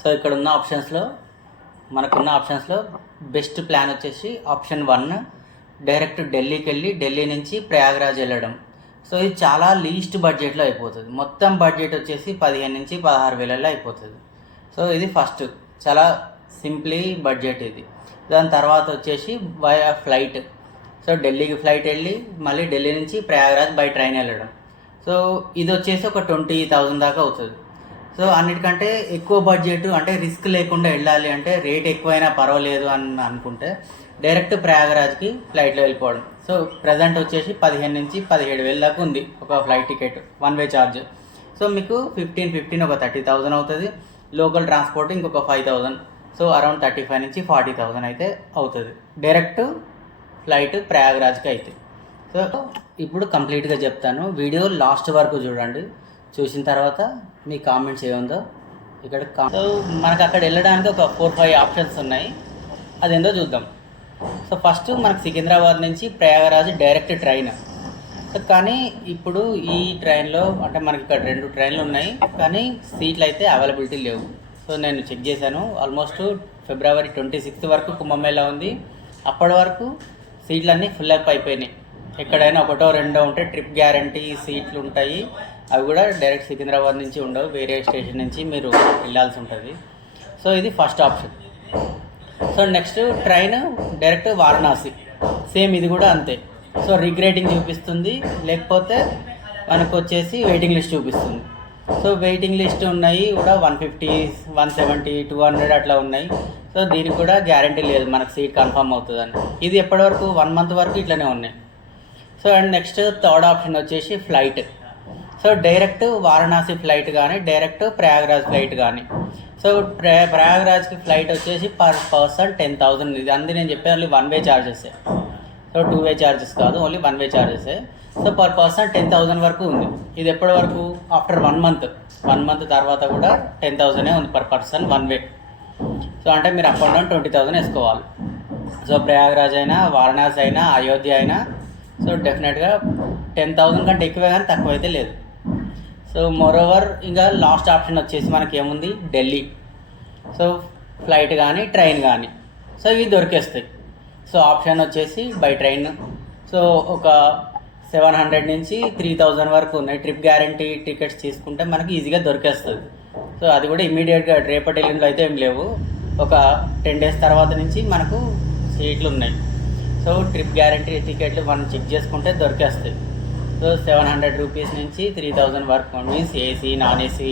So ఇక్కడ ఉన్న ఆప్షన్స్లో మనకున్న ఆప్షన్స్లో బెస్ట్ ప్లాన్ వచ్చేసి ఆప్షన్ 1, డైరెక్ట్ ఢిల్లీకి వెళ్ళి ఢిల్లీ నుంచి ప్రయాగ్రాజ్ వెళ్ళడం. సో ఇది చాలా లీస్ట్ బడ్జెట్లో అయిపోతుంది. మొత్తం బడ్జెట్ వచ్చేసి 15 నుంచి 16 వేలలో అయిపోతుంది. సో ఇది ఫస్ట్, చాలా సింప్లీ బడ్జెట్ ఇది. దాని తర్వాత వచ్చేసి వయా ఫ్లైట్. సో ఢిల్లీకి ఫ్లైట్ వెళ్ళి మళ్ళీ ఢిల్లీ నుంచి ప్రయాగ్రాజ్ బై ట్రైన్ వెళ్ళడం. సో ఇది వచ్చేసి ఒక 20,000 దాకా అవుతుంది. సో అన్నిటికంటే ఎక్కువ బడ్జెట్ అంటే రిస్క్ లేకుండా వెళ్ళాలి అంటే రేట్ ఎక్కువైనా పర్వాలేదు అని అనుకుంటే డైరెక్ట్ ప్రయాగరాజ్కి ఫ్లైట్లో వెళ్ళిపోవడం. సో ప్రజెంట్ వచ్చేసి 15 నుంచి 17,000 దాకా ఉంది ఒక ఫ్లైట్ టికెట్, 1 వే ఛార్జ్. సో మీకు 15 ఒక 30,000 అవుతుంది. లోకల్ ట్రాన్స్పోర్ట్ ఇంకొక 5,000. సో అరౌండ్ 35 నుంచి 40,000 అయితే అవుతుంది డైరెక్ట్ ఫ్లైట్ ప్రయాగరాజ్కి అయితే. సో ఇప్పుడు కంప్లీట్గా చెప్తాను, వీడియో లాస్ట్ వరకు చూడండి. చూసిన తర్వాత మీ కామెంట్స్ ఏముందో ఇక్కడ సో మనకు అక్కడ వెళ్ళడానికి ఒక 4-5 ఆప్షన్స్ ఉన్నాయి, అదేందో చూద్దాం. సో ఫస్ట్ మనకు సికింద్రాబాద్ నుంచి ప్రయాగరాజ్ డైరెక్ట్ ట్రైన్. సో కానీ ఇప్పుడు ఈ ట్రైన్లో అంటే మనకి ఇక్కడ 2 ట్రైన్లు ఉన్నాయి, కానీ సీట్లు అయితే అవైలబిలిటీ లేవు. సో నేను చెక్ చేశాను, ఆల్మోస్ట్ ఫిబ్రవరి 26 వరకు కుంభమేళా ఉంది. అప్పటి వరకు సీట్లన్నీ ఫుల్ అప్ అయిపోయినాయి. ఎక్కడైనా 1-2 ఉంటే ట్రిప్ గ్యారంటీ సీట్లు ఉంటాయి, అవి కూడా డైరెక్ట్ సికింద్రాబాద్ నుంచి ఉండవు, వేరే స్టేషన్ నుంచి మీరు వెళ్ళాల్సి ఉంటుంది. సో ఇది first option. So next train direct Varanasi, same ఇది కూడా అంతే. సో రిగ్రేటింగ్ చూపిస్తుంది, లేకపోతే మనకు వచ్చేసి వెయిటింగ్ లిస్ట్ చూపిస్తుంది. సో వెయిటింగ్ లిస్ట్ ఉన్నాయి కూడా 150, 170, 200 అట్లా ఉన్నాయి. సో దీనికి కూడా గ్యారంటీ లేదు మనకు సీట్ కన్ఫర్మ్ అవుతుందని. ఇది ఎప్పటి వరకు 1 మంత్ వరకు ఇట్లనే ఉన్నాయి. So and next third option వచ్చేసి flight. So direct Varanasi flight కానీ డైరెక్ట్ ప్రయాగరాజ్ ఫ్లైట్ కానీ. సో ప్రయాగరాజ్కి ఫ్లైట్ వచ్చేసి పర్ పర్సన్ 10,000. ఇది అంది నేను చెప్పే only 1 way charges. So 2 way charges కాదు, only 1 way charges. So per person 10,000 వరకు ఉంది. ఇది ఎప్పటి వరకు ఆఫ్టర్ 1 మంత్ తర్వాత కూడా 10,000 ఉంది పర్ పర్సన్ 1 వే. సో అంటే మీరు అప్ అండ్ డౌన్ 20,000 వేసుకోవాలి. సో ప్రయాగరాజ్ అయినా వారణాసి అయినా అయోధ్య అయినా సో డెఫినెట్గా 10,000 కంటే ఎక్కువే కానీ తక్కువ అయితే లేదు. సో మోరోవర్ ఇంకా లాస్ట్ ఆప్షన్ వచ్చేసి మనకి ఏముంది, ఢిల్లీ. సో ఫ్లైట్ కానీ ట్రైన్ కానీ సో ఇవి దొరికేస్తాయి. సో ఆప్షన్ వచ్చేసి బై ట్రైన్. సో ఒక 700 నుంచి 3,000 వరకు ఉన్నాయి. ట్రిప్ గ్యారంటీ టికెట్స్ తీసుకుంటే మనకి ఈజీగా దొరికేస్తుంది. సో అది కూడా ఇమీడియట్గా రేపటి ఎల్లుండిలో అయితే ఏం లేవు, ఒక 10 డేస్ తర్వాత నుంచి మనకు సీట్లు ఉన్నాయి. సో ట్రిప్ గ్యారంటీ టికెట్లు మనం చెక్ చేసుకుంటే దొరికేస్తాయి. సో 700 రూపీస్ నుంచి 3,000 వరకు మీన్స్ ఏసీ నాన్ ఏసీ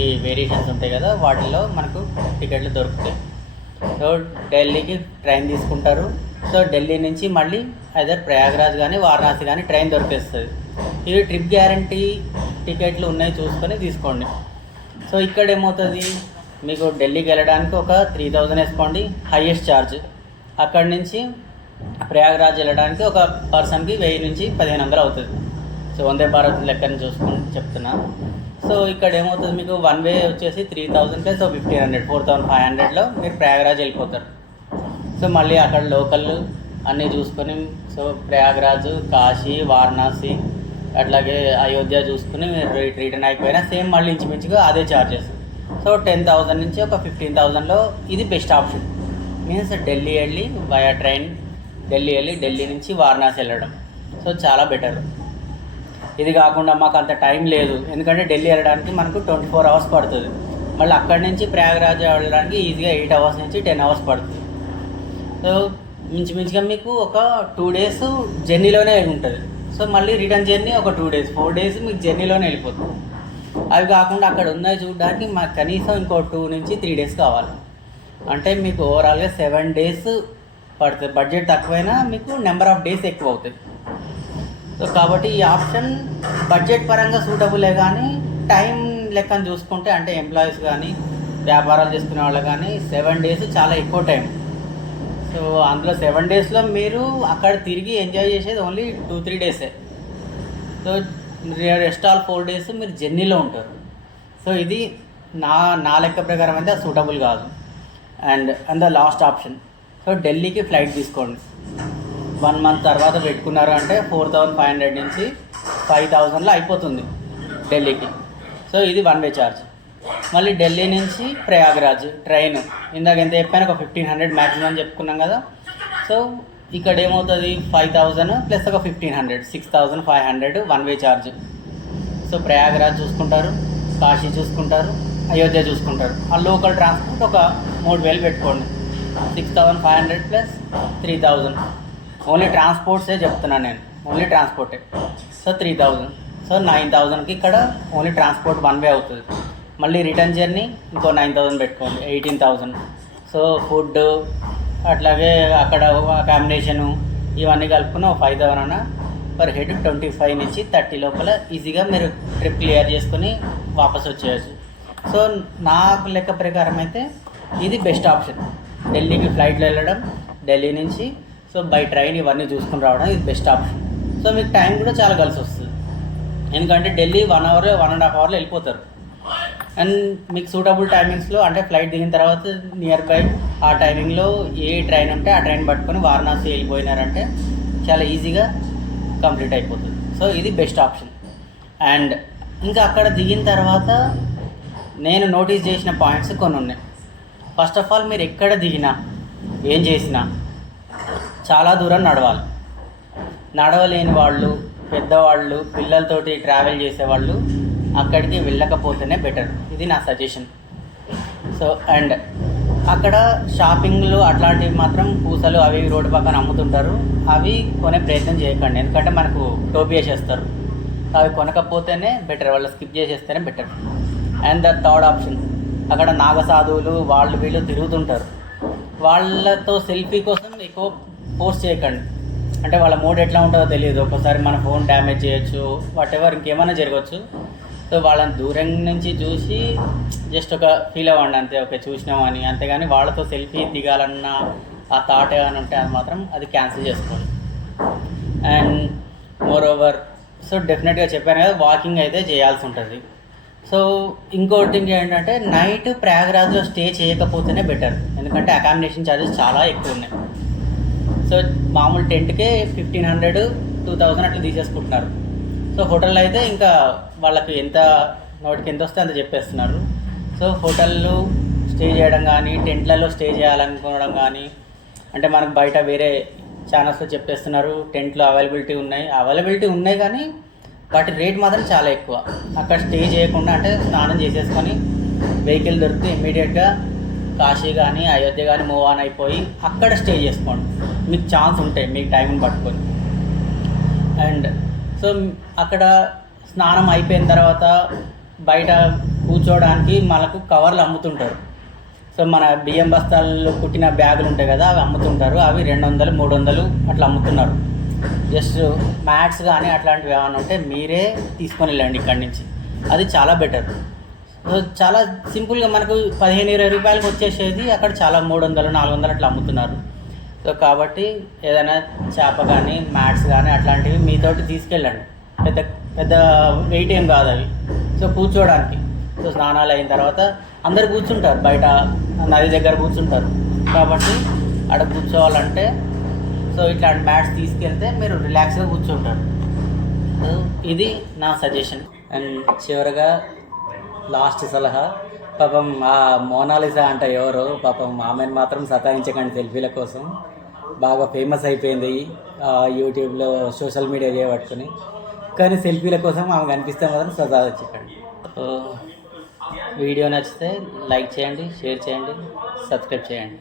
ఈ వేరియేషన్స్ ఉంటాయి కదా, వాటిల్లో మనకు టికెట్లు దొరుకుతాయి. సో ఢిల్లీకి ట్రైన్ తీసుకుంటారు. సో ఢిల్లీ నుంచి మళ్ళీ ఐదర్ ప్రయాగరాజ్ కానీ వారణాసి కానీ ట్రైన్ దొరికేస్తుంది. ఇవి ట్రిప్ గ్యారంటీ టికెట్లు ఉన్నాయి చూసుకొని తీసుకోండి. సో ఇక్కడ ఏమవుతుంది, మీకు ఢిల్లీకి వెళ్ళడానికి ఒక 3,000 వేసుకోండి హైయెస్ట్ ఛార్జ్. అక్కడి నుంచి ప్రయాగరాజ్ వెళ్ళడానికి ఒక పర్సన్కి 1000 నుంచి 1,500 అవుతుంది. సో వందే భారత్ లెక్కని చూసుకుని చెప్తున్నా. సో ఇక్కడ ఏమవుతుంది, మీకు 1 వే వచ్చేసి 3,000 ప్లస్ 1,500, 4,500లో మీరు ప్రయాగరాజ్ వెళ్ళిపోతారు. సో మళ్ళీ అక్కడ లోకల్ అన్నీ చూసుకొని సో ప్రయాగరాజ్, కాశీ, వారణాసి అట్లాగే అయోధ్య చూసుకుని మీరు రిటర్న్ అయిపోయినా సేమ్ మళ్ళీ ఇంచుమించుగా అదే ఛార్జెస్. సో 10,000 నుంచి ఒక 15,000లో ఇది బెస్ట్ ఆప్షన్. మీన్స్ ఢిల్లీ వెళ్ళి వయా ట్రైన్ ఢిల్లీ వెళ్ళి ఢిల్లీ నుంచి వారణాసి వెళ్ళడం. సో చాలా బెటర్. ఇది కాకుండా మాకు అంత టైం లేదు, ఎందుకంటే ఢిల్లీ వెళ్ళడానికి మనకు 24 అవర్స్ పడుతుంది. మళ్ళీ అక్కడి నుంచి ప్రయాగరాజ్ వెళ్ళడానికి ఈజీగా 8 అవర్స్ నుంచి 10 అవర్స్ పడుతుంది. సో మించుమించుగా మీకు ఒక 2 డేస్ జర్నీలోనే ఉంటుంది. సో మళ్ళీ రిటర్న్ జర్నీ ఒక 2 డేస్, 4 డేస్ మీకు జర్నీలోనే వెళ్ళిపోతుంది. అవి కాకుండా అక్కడ ఉన్నాయి చూడడానికి మాకు కనీసం ఇంకో 2 నుంచి 3 డేస్ కావాలి. అంటే మీకు ఓవరాల్గా 7 డేస్ పడుతుంది. బడ్జెట్ తక్కువైనా మీకు నెంబర్ ఆఫ్ డేస్ ఎక్కువ అవుతుంది. సో కాబట్టి ఈ ఆప్షన్ బడ్జెట్ పరంగా సూటబులే, కానీ టైం లెక్కను చూసుకుంటే అంటే ఎంప్లాయీస్ కానీ వ్యాపారాలు చేసుకునే వాళ్ళు కానీ 7 డేస్ చాలా ఎక్కువ టైం. సో అందులో 7 డేస్లో మీరు అక్కడ తిరిగి ఎంజాయ్ చేసేది ఓన్లీ 2-3 డేసే. సో రెస్ట్ ఆల్ 4 డేస్ మీరు జర్నీలో ఉంటారు. సో ఇది నా లెక్క ప్రకారం అయితే సూటబుల్ కాదు. And the last option, so ఢిల్లీకి ఫ్లైట్ తీసుకోండి. 1 మంత్ తర్వాత పెట్టుకున్నారు అంటే 4,500 నుంచి 5,000లో అయిపోతుంది ఢిల్లీకి. సో ఇది 1 వే ఛార్జ్. మళ్ళీ ఢిల్లీ నుంచి ప్రయాగ్రాజ్ ట్రైన్ ఇందాక ఎంత చెప్పాను, ఒక 1500 మ్యాక్సిమం చెప్పుకున్నాం కదా. సో ఇక్కడ ఏమవుతుంది, 5000 ప్లస్ ఒక 1500, 6500 one way charge. So Prayagraj చూసుకుంటారు, కాశీ చూసుకుంటారు, అయోధ్య చూసుకుంటారు. ఆ లోకల్ ట్రాన్స్పోర్ట్ ఒక 3000 పెట్టుకోండి, 6500 ప్లస్ 3000. ఓన్లీ ట్రాన్స్పోర్ట్సే చెప్తున్నాను నేను, ఓన్లీ ట్రాన్స్పోర్టే. సో 3000. సో 9000కి ఇక్కడ ఓన్లీ ట్రాన్స్పోర్ట్ వన్ వే అవుతుంది. మళ్ళీ రిటర్న్ జర్నీ ఇంకో 9000 పెట్టుకోండి, 18000. సో ఫుడ్ అట్లాగే అక్కడ అకామిడేషను ఇవన్నీ కలుపుకున్న 5000 అన్న పర్ హెడ్. 25 నుంచి 30 లోపల ఈజీగా మీరు ట్రిప్ క్లియర్ చేసుకొని వాపస్ వచ్చేయచ్చు. సో నాకు లెక్క ప్రకారం అయితే ఇది బెస్ట్ ఆప్షన్. ఢిల్లీకి ఫ్లైట్లో వెళ్ళడం, ఢిల్లీ నుంచి సో బై ట్రైన్ ఇవన్నీ చూసుకుని రావడం ఇది బెస్ట్ ఆప్షన్. సో మీకు టైం కూడా చాలా కలిసి వస్తుంది, ఎందుకంటే ఢిల్లీ 1 అవర్ 1.5 అవర్లో వెళ్ళిపోతారు. అండ్ మీకు సూటబుల్ టైమింగ్స్లో అంటే ఫ్లైట్ దిగిన తర్వాత నియర్ బై ఆ టైమింగ్లో ఏ ట్రైన్ ఉంటే ఆ ట్రైన్ పట్టుకొని వారణాసి వెళ్ళిపోయినారంటే చాలా ఈజీగా కంప్లీట్ అయిపోతుంది. సో ఇది బెస్ట్ ఆప్షన్. అండ్ ఇంకా అక్కడ దిగిన తర్వాత నేను నోటీస్ చేసిన పాయింట్స్ కొన్ని ఉన్నాయి. ఫస్ట్ ఆఫ్ ఆల్ మీరు ఎక్కడ దిగినా ఏం చేసినా చాలా దూరం నడవాలి. నడవలేని వాళ్ళు, పెద్దవాళ్ళు, పిల్లలతోటి ట్రావెల్ చేసేవాళ్ళు అక్కడికి వెళ్ళకపోతేనే బెటర్, ఇది నా సజెషన్. సో అండ్ అక్కడ షాపింగ్లు అట్లాంటివి మాత్రం పూసలు అవి రోడ్డు పక్కన అమ్ముతుంటారు, అవి కొనే ప్రయత్నం చేయకండి, ఎందుకంటే మనకు టోపీ వేసేస్తారు. అవి కొనకపోతేనే బెటర్, వాళ్ళు స్కిప్ చేసేస్తేనే better. And the third option, అక్కడ నాగసాధువులు వాళ్ళు వీళ్ళు తిరుగుతుంటారు, వాళ్ళతో సెల్ఫీ కోసం ఎక్కువ పోస్ట్ చేయకండి. అంటే వాళ్ళ మూడ్ ఎట్లా ఉంటుందో తెలియదు, ఒక్కోసారి మన ఫోన్ డ్యామేజ్ చేయొచ్చు, వాట్ ఎవర్ ఇంకేమైనా జరగవచ్చు. సో వాళ్ళని దూరం నుంచి చూసి జస్ట్ ఒక ఫీల్ అవ్వండి అంతే, ఓకే చూసినామని. అంతేగాని వాళ్ళతో సెల్ఫీ దిగాలన్న ఆ థాట్ ఏమైనా ఉంటే అది మాత్రం అది క్యాన్సిల్ చేసుకోండి. అండ్ మోర్ ఓవర్ సో డెఫినెట్గా చెప్పాను కదా, వాకింగ్ అయితే చేయాల్సి ఉంటుంది. సో ఇంకోటి ఏంటంటే నైట్ ప్రయాగ్రాజ్లో స్టే చేయకపోతేనే బెటర్, ఎందుకంటే అకామిడేషన్ ఛార్జెస్ చాలా ఎక్కువ ఉన్నాయి. సో మామూలు టెంట్కే 1500, 2000 అట్లా తీసేసుకుంటున్నారు. సో హోటల్ అయితే ఇంకా వాళ్ళకి ఎంత నోటికి ఎంత వస్తే అంత చెప్పేస్తున్నారు. సో హోటల్లో స్టే చేయడం కానీ, టెంట్లలో స్టే చేయాలనుకోవడం కానీ, అంటే మనకు బయట వేరే ఛానల్స్లో చెప్పేస్తున్నారు టెంట్లో అవైలబిలిటీ ఉన్నాయి కానీ వాటి రేట్ మాత్రం చాలా ఎక్కువ. అక్కడ స్టే చేయకుండా అంటే స్నానం చేసేసుకొని వెహికల్ దొరికితే ఇమ్మీడియట్గా కాశీ కానీ అయోధ్య కానీ మూవ్ ఆన్ అయిపోయి అక్కడ స్టే చేసుకోండి, మీకు ఛాన్స్ ఉంటాయి మీకు టైంని పట్టుకొని. అండ్ సో అక్కడ స్నానం అయిపోయిన తర్వాత బయట కూర్చోవడానికి మనకు కవర్లు అమ్ముతుంటారు. సో మన బియ్యం బస్తాల్లో కుట్టిన బ్యాగులు ఉంటాయి కదా, అవి అమ్ముతుంటారు. అవి 200, 300 అట్లా అమ్ముతున్నారు. జస్ట్ మ్యాట్స్ కానీ అట్లాంటివి ఏమైనా ఉంటే మీరే తీసుకొని వెళ్ళండి ఇక్కడి నుంచి, అది చాలా బెటర్. సో చాలా సింపుల్గా మనకు 15-20 రూపాయలకు వచ్చేసేది అక్కడ చాలా 300, 400 అట్లా అమ్ముతున్నారు. సో కాబట్టి ఏదైనా చేప కానీ మ్యాట్స్ కానీ అట్లాంటివి మీతోటి తీసుకెళ్ళండి, పెద్ద పెద్ద వెయిట్ ఏం కాదు అవి. సో కూర్చోవడానికి, సో స్నానాలు అయిన తర్వాత అందరు కూర్చుంటారు, బయట నది దగ్గర కూర్చుంటారు, కాబట్టి అక్కడ కూర్చోవాలంటే సో ఇట్లాంటి మ్యాట్స్ తీసుకెళ్తే మీరు రిలాక్స్గా కూర్చుంటారు. సో ఇది నా సజెషన్. అండ్ చివరగా లాస్ట్ సలహా, పాపం ఆ మోనాలిసా అంటే ఎవరో పాపం ఆమెను మాత్రం సతాయించకండి సెల్ఫీల కోసం. బాగా ఫేమస్ అయిపోయింది యూట్యూబ్లో, సోషల్ మీడియా చేయబట్టుకొని, కానీ సెల్ఫీల కోసం ఆమె కనిపిస్తే మాత్రం సతాయించకండి. వీడియో నచ్చితే లైక్ చేయండి, షేర్ చేయండి, సబ్స్క్రైబ్ చేయండి.